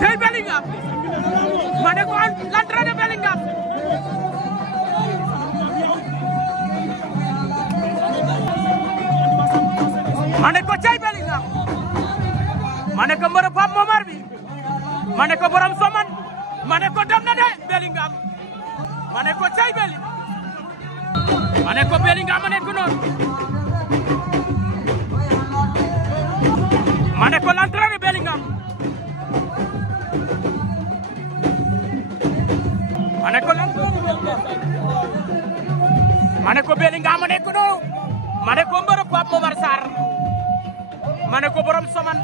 Jay Bellingham ma ne ko l'entrée de Bellingham ma ne ko Jay Bellingham ma ne ko mbër Pape Momar bi ma ne ko borom Soman ma ne ko dem na de Bellingham ma ne ko Jay Bellingham ma ne ko Bellingham ma ne ko noonu ma ne ko l'entrée de Bellingham ma ne ko l'entrée de Bellingham ma ne ko Bellingham ma ne ko noonu ma ne ko mbër Pape Momar Sarr ma ne ko borom Soman